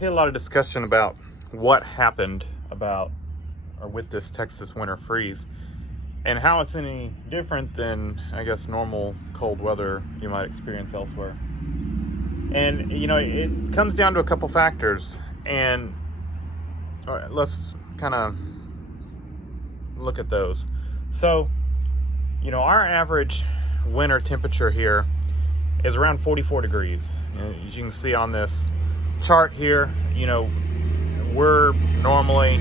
see a lot of discussion about what happened about or with this Texas winter freeze and how it's any different than, I guess, normal cold weather you might experience elsewhere. And, it comes down to a couple factors. And let's kind of look at those. So, our average winter temperature here is around 44 degrees. As you can see on this chart here, we're normally,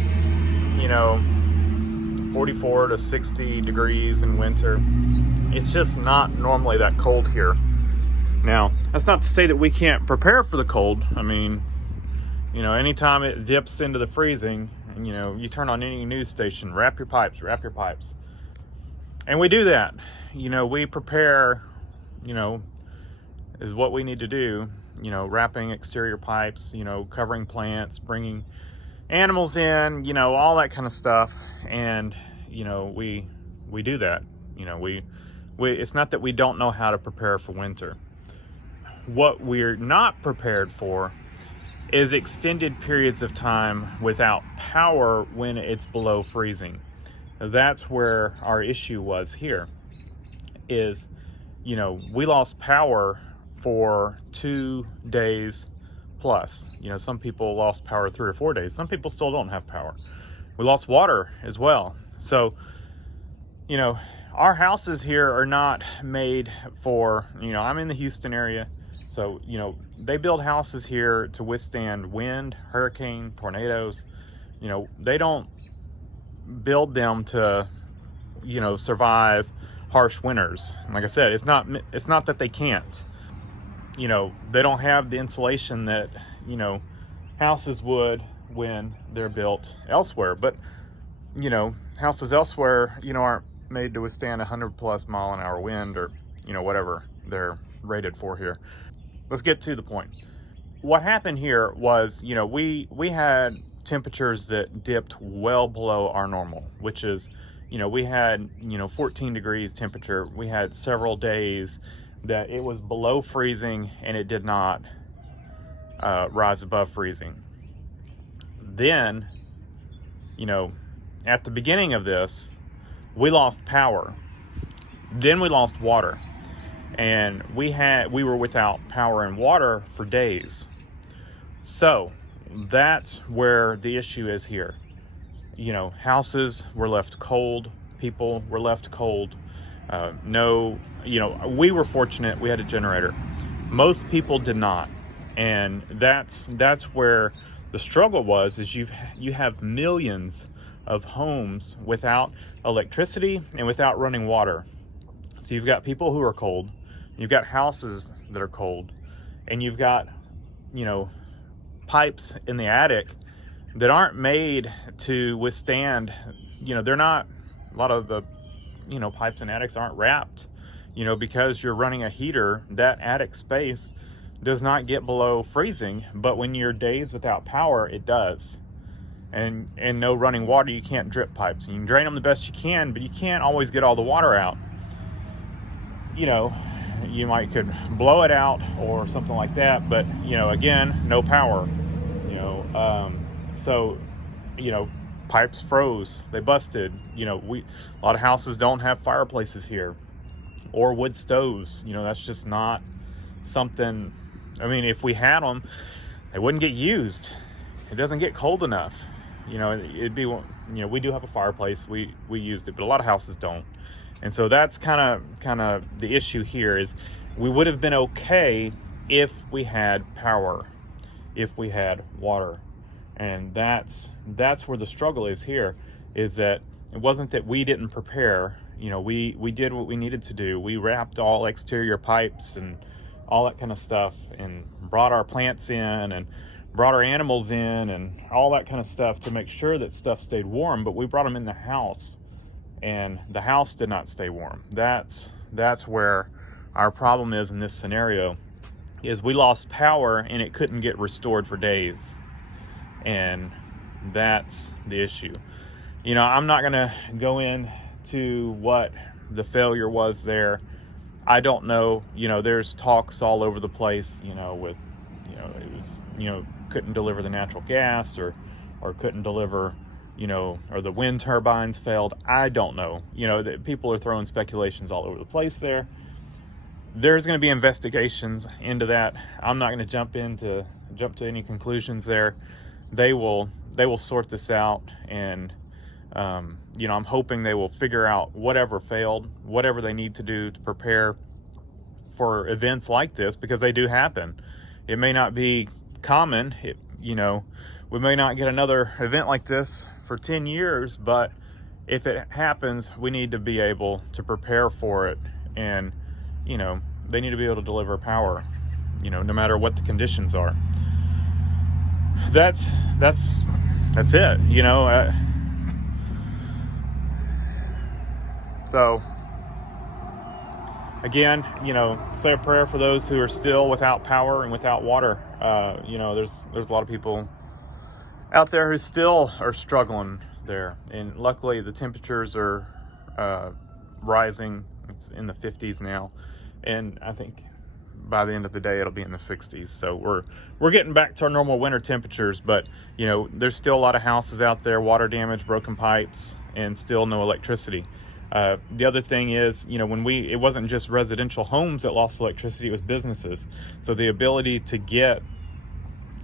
44 to 60 degrees in winter. It's just not normally that cold here. Now, that's not to say that we can't prepare for the cold. I mean, anytime it dips into the freezing, and, you turn on any news station, wrap your pipes. And we do that. We prepare, is what we need to do, wrapping exterior pipes, covering plants, bringing animals in, all that kind of stuff. And, we do that. We it's not that we don't know how to prepare for winter. What we're not prepared for is extended periods of time without power when it's below freezing. That's where our issue was here, is, we lost power for 2 days plus. Some people lost power 3 or 4 days. Some people still don't have power. We lost water as well. So, our houses here are not made for, I'm in the Houston area. So, they build houses here to withstand wind, hurricane, tornadoes. They don't build them to, survive harsh winters. And like I said, it's not that they can't. They don't have the insulation that, houses would when they're built elsewhere. But, houses elsewhere, aren't made to withstand 100+ mile an hour wind or, whatever they're rated for here. Let's get to the point. What happened here was, we had temperatures that dipped well below our normal, which is, we had, 14 degrees temperature. We had several days that it was below freezing and it did not rise above freezing. Then, at the beginning of this, we lost power. Then we lost water. And we were without power and water for days. So that's where the issue is here. Houses were left cold. People were left cold. We were fortunate. We had a generator. Most people did not. And that's where the struggle was, is you have millions of homes without electricity and without running water. So you've got people who are cold. You've got houses that are cold, and you've got, pipes in the attic that aren't made to withstand, they're not, a lot of the, pipes in attics aren't wrapped, because you're running a heater. That attic space does not get below freezing, but when you're days without power, it does. And no running water, you can't drip pipes. You can drain them the best you can, but you can't always get all the water out. You could blow it out or something like that, but again, no power. So pipes froze, they busted. A lot of houses don't have fireplaces here or wood stoves. That's just not something. I mean, if we had them, they wouldn't get used. It doesn't get cold enough. It'd be, we do have a fireplace, we used it, but a lot of houses don't. And so that's kind of the issue here, is we would have been okay if we had power, if we had water. And that's where the struggle is here, is that it wasn't that we didn't prepare. We did what we needed to do. We wrapped all exterior pipes and all that kind of stuff, and brought our plants in and brought our animals in and all that kind of stuff to make sure that stuff stayed warm. But we brought them in the house, and the house did not stay warm. That's where our problem is in this scenario, is we lost power and it couldn't get restored for days. And that's the issue. I'm not gonna go into what the failure was there. I don't know. There's talks all over the place, with, it was, couldn't deliver the natural gas, or couldn't deliver, you know, or the wind turbines failed. I don't know. You know, people are throwing speculations all over the place there. There's going to be investigations into that. I'm not going to jump to any conclusions there. They will sort this out, and you know, I'm hoping they will figure out whatever failed, whatever they need to do to prepare for events like this, because they do happen. It may not be common. You know, we may not get another event like this for 10 years, but if it happens, we need to be able to prepare for it. And, you know, they need to be able to deliver power, you know, no matter what the conditions are. That's it, you know. So again, you know, say a prayer for those who are still without power and without water. You know, there's a lot of people out there who still are struggling there, and luckily the temperatures are rising. It's in the 50s now, and I think by the end of the day it'll be in the 60s. So we're getting back to our normal winter temperatures, but you know, there's still a lot of houses out there, water damage, broken pipes, and still no electricity. The other thing is, you know, it wasn't just residential homes that lost electricity, it was businesses. So the ability to get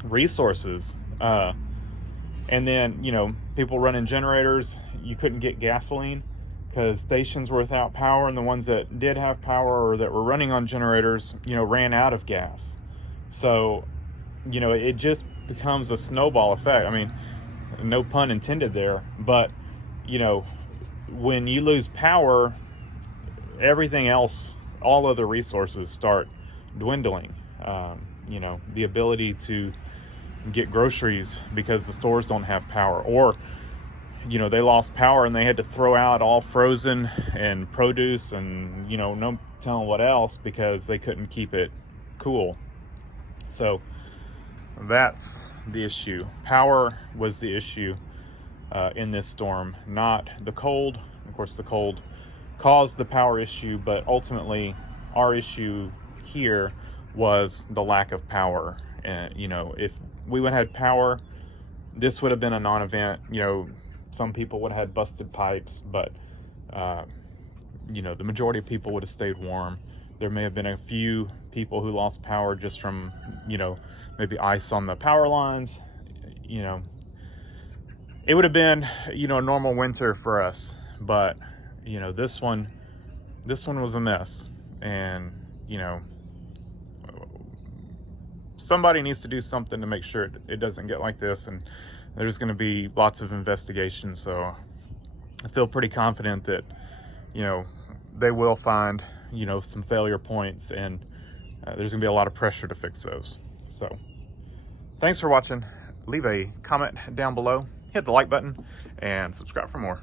resources, and then, you know, people running generators, you couldn't get gasoline because stations were without power, and the ones that did have power or that were running on generators, you know, ran out of gas. So, you know, it just becomes a snowball effect. I mean, no pun intended there, but, you know, when you lose power, everything else, all other resources start dwindling. You know, the ability to get groceries because the stores don't have power, or, you know, they lost power and they had to throw out all frozen and produce and, you know, no telling what else because they couldn't keep it cool. So that's the issue. Power was the issue in this storm, not the cold. Of course, the cold caused the power issue, but ultimately our issue here was the lack of power. And, you know, if we would have had power, this would have been a non-event. You know, some people would have had busted pipes, but, you know, the majority of people would have stayed warm. There may have been a few people who lost power just from, you know, maybe ice on the power lines. You know, it would have been, you know, a normal winter for us, but, you know, this one was a mess. And, you know, somebody needs to do something to make sure it doesn't get like this, and there's going to be lots of investigations. So I feel pretty confident that, you know, they will find, you know, some failure points, and there's going to be a lot of pressure to fix those. So thanks for watching. Leave a comment down below, hit the like button, and subscribe for more.